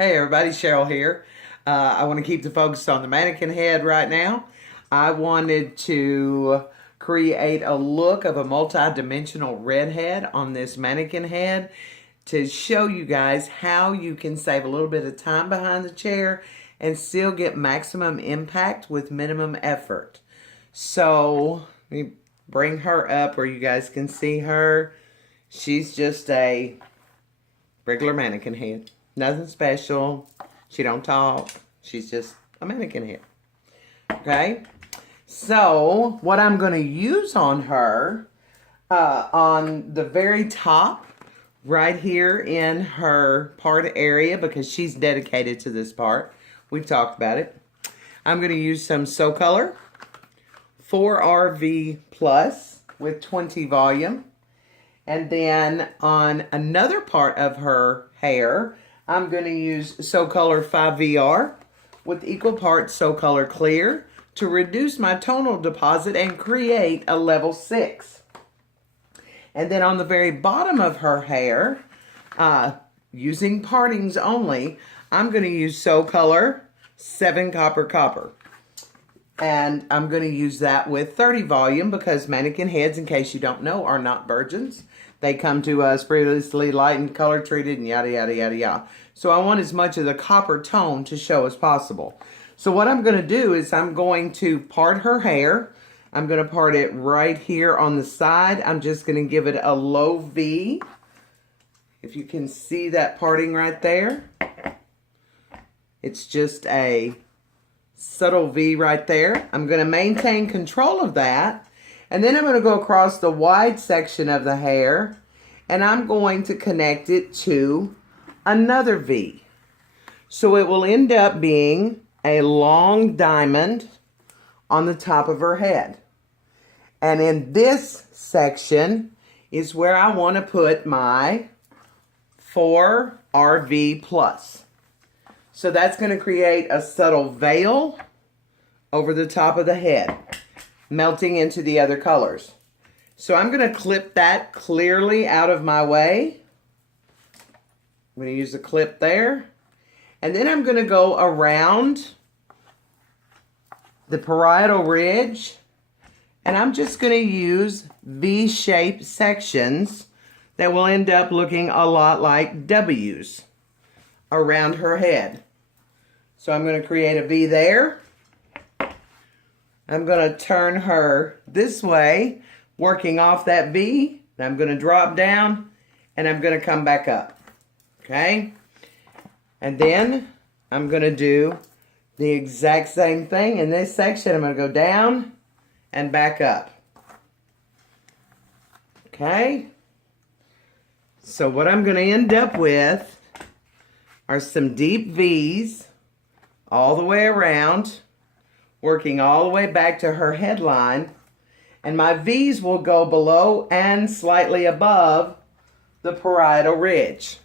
Hey everybody, Cheryl here. I want to keep the focus on the mannequin head right now. I wanted to create a look of a multi-dimensional redhead on this mannequin head to show you guys how you can save a little bit of time behind the chair and still get maximum impact with minimum effort. So let me bring her up where you guys can see her. She's just a regular mannequin head. Nothing special. She don't talk. She's just a mannequin head. Okay? So, what I'm going to use on her, on the very top, right here in her part area, because she's dedicated to this part. We've talked about it. I'm going to use some So Color 4RV Plus with 20 volume. And then on another part of her hair, I'm going to use So Color 5VR with equal parts So Color Clear to reduce my tonal deposit and create a level 6. And then on the very bottom of her hair, using partings only, I'm going to use So Color 7 Copper Copper. And I'm going to use that with 30 volume because mannequin heads, in case you don't know, are not virgins. They come to us previously lightened, color treated, and yada, yada, yada, yada. So I want as much of the copper tone to show as possible. So what I'm going to do is I'm going to part her hair. I'm going to part it right here on the side. I'm just going to give it a low V. If you can see that parting right there. It's just a subtle V right there. I'm going to maintain control of that. And then I'm going to go across the wide section of the hair and I'm going to connect it to another V. So it will end up being a long diamond on the top of her head. And in this section is where I want to put my 4RV Plus. So that's going to create a subtle veil over the top of the head, melting into the other colors. So I'm going to clip that clearly out of my way. I'm going to use the clip there. And then I'm going to go around the parietal ridge. And I'm just going to use V-shaped sections that will end up looking a lot like W's around her head. So I'm going to create a V there. I'm going to turn her this way, working off that V. And I'm going to drop down and I'm going to come back up. Okay? And then I'm going to do the exact same thing in this section. I'm going to go down and back up. Okay? So what I'm going to end up with are some deep V's all the way around, working all the way back to her headline, and my V's will go below and slightly above the parietal ridge.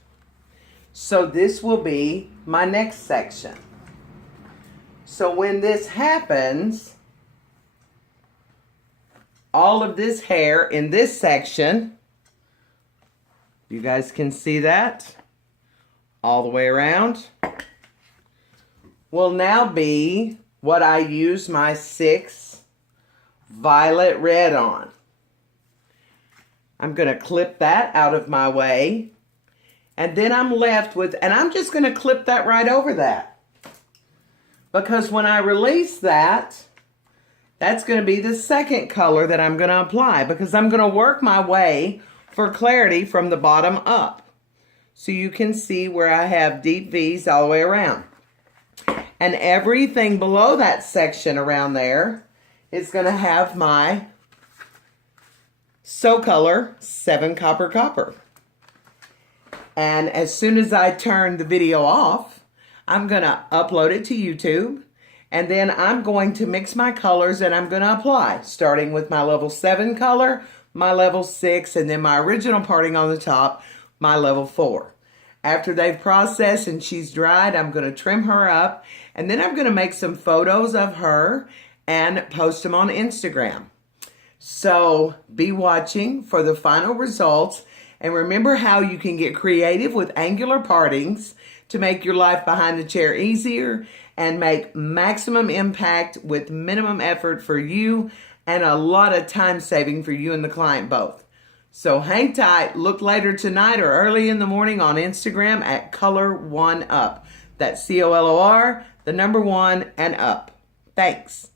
So this will be my next section. So when this happens, all of this hair in this section, you guys can see that, all the way around, will now be what I use my 6 violet red on. I'm going to clip that out of my way. And then I'm left with, and I'm just going to clip that right over that. Because when I release that, that's going to be the second color that I'm going to apply. Because I'm going to work my way for clarity from the bottom up. So you can see where I have deep V's all the way around. And everything below that section around there is going to have my So Color 7 Copper Copper. And as soon as I turn the video off, I'm going to upload it to YouTube. And then I'm going to mix my colors and I'm going to apply, starting with my level 7 color, my level 6, and then my original parting on the top, my level 4. After they've processed and she's dried, I'm going to trim her up. And then I'm going to make some photos of her and post them on Instagram. So be watching for the final results. And remember how you can get creative with angular partings to make your life behind the chair easier and make maximum impact with minimum effort for you and a lot of time saving for you and the client both. So hang tight. Look later tonight or early in the morning on Instagram at Color1Up. That's COLOR, the number 1 and up. Thanks.